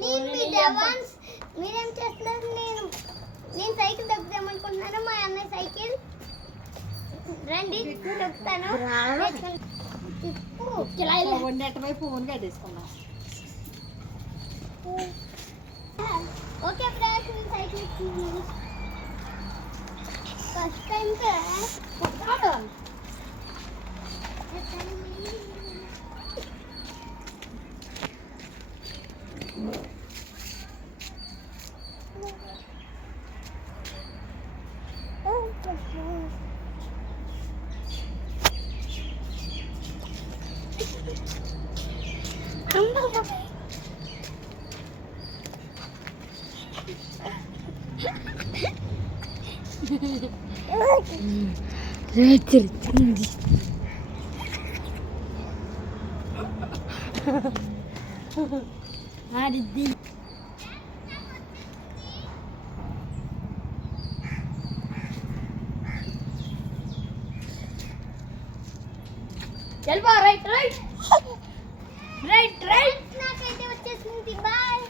మీరేం చేస్తున్నారు? నేను సైకిల్ తగ్గుదామనుకుంటున్నాను. మా అన్నయ్య సైకిల్ రండి తగ్గుతాను. ఫోన్ కట్టేసుకున్నా. ఓకే ఫ్రెండ్స్, నేను సైకిల్ ఎక్కినాను. ఫస్ట్ టైం ఆడిద్ది. చల్పా రైట్ రైట్ రైట్ రైట్. నాకైతే వచ్చేసింది. బాయ్.